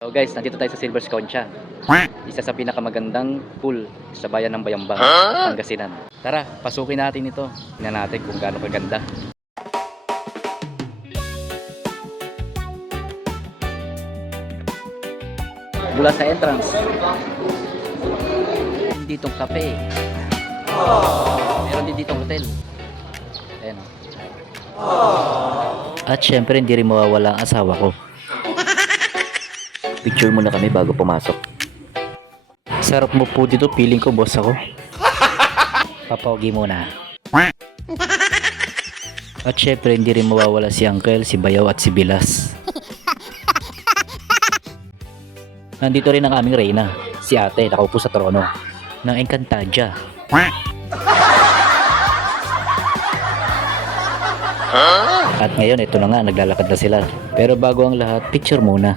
So guys, nandito tayo sa Silver's Concha. Isa sa pinakamagandang pool sa bayan ng Bayambang, Pangasinan. Tara, pasukin natin ito. Tingnan natin kung gaano kaganda. Mula sa entrance, ditong cafe. Meron din ditong hotel. Ayan. At syempre hindi rin mawawala ang asawa ko. Picture muna kami bago pumasok. Sarap mo po dito, feeling ko boss ako. Papogi muna. At syempre hindi rin mawawala si Uncle, si Bayaw at si Bilas. Nandito rin ang aming reyna, si ate, nakaupo sa trono ng Encantadia. At ngayon ito na nga, naglalakad na sila. Pero bago ang lahat, picture muna.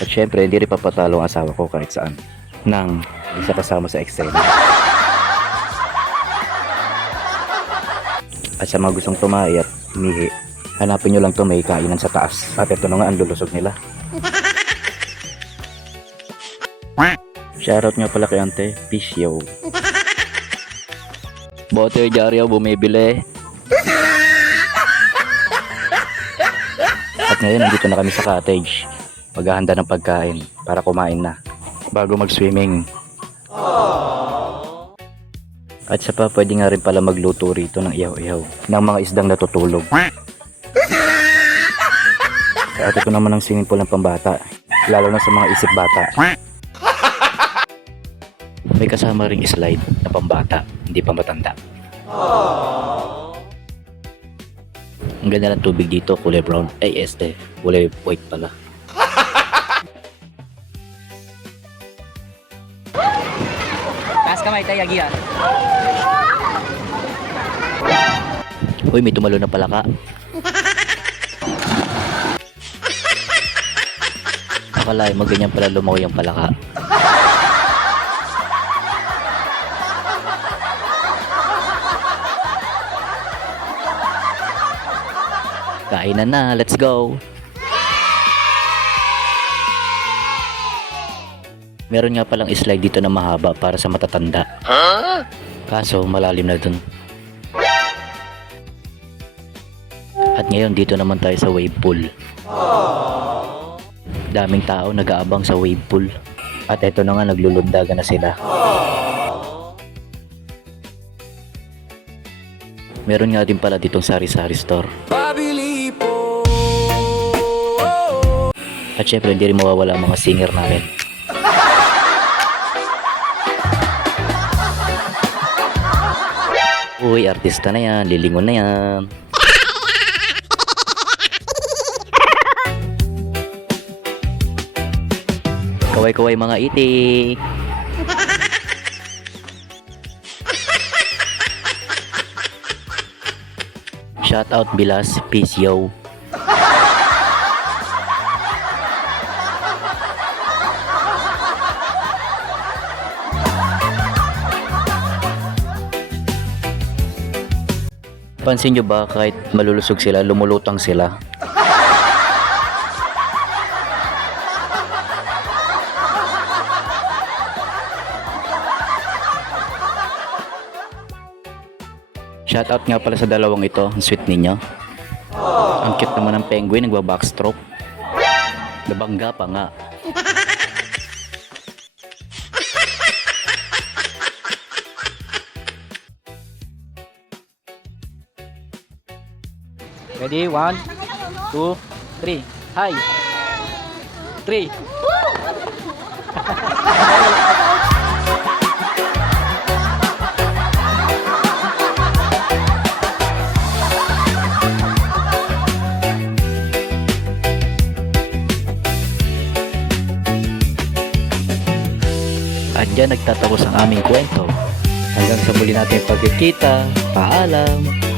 At syempre, hindi rin papatalo ang asawa ko kahit saan nang isa kasama sa eksena. At sa mga gustong tumahi at umihi, hanapin nyo lang ito, may kainan sa taas. At ito na nga ang lulusog nila. Shoutout nga pala kay Ante, peace yo. Bote Jaryo bumibili. At ngayon, nandito na kami sa cottage. Maghahanda ng pagkain para kumain na bago mag-swimming. At sa pa, pwede nga rin pala magluto rito ng ihaw-ihaw ng mga isdang natutulog. At ito naman ang swimming pool ng pambata, lalo na sa mga isip bata. May kasama ring slide na pambata, hindi pa matanda. Ang ganda ng tubig dito, kulay brown. Ay, kulay white pala. Taas kamay tayo, Agian. Uy, may tumalo na palaka. Akalain mo ganyan pala lumaw yung palaka. Kainan na, let's go. Meron nga palang slide dito na mahaba para sa matatanda. Kaso malalim na dun. At ngayon dito naman tayo sa wave pool. Daming tao nag-aabang sa wave pool. At eto na nga, naglulundagan na sila. Meron nga din pala ditong sari-sari store. At syempre hindi rin mawawala ang mga singer namin. Uy, artista na yan, lilingon na yan. Kaway-kaway mga itik. Shout out Bilas, peace yo. Pansin nyo ba kahit malulusog sila, lumulutang sila? Shoutout nga pala sa dalawang ito, ang sweet ninyo. Ang cute naman ng penguin, nagba-backstroke. Nabangga pa nga. Ready? 1, 2, 3. Hi! 3. At dyan nagtatapos ang aming kwento. Hanggang sa muli natin pagkikita. Paalam!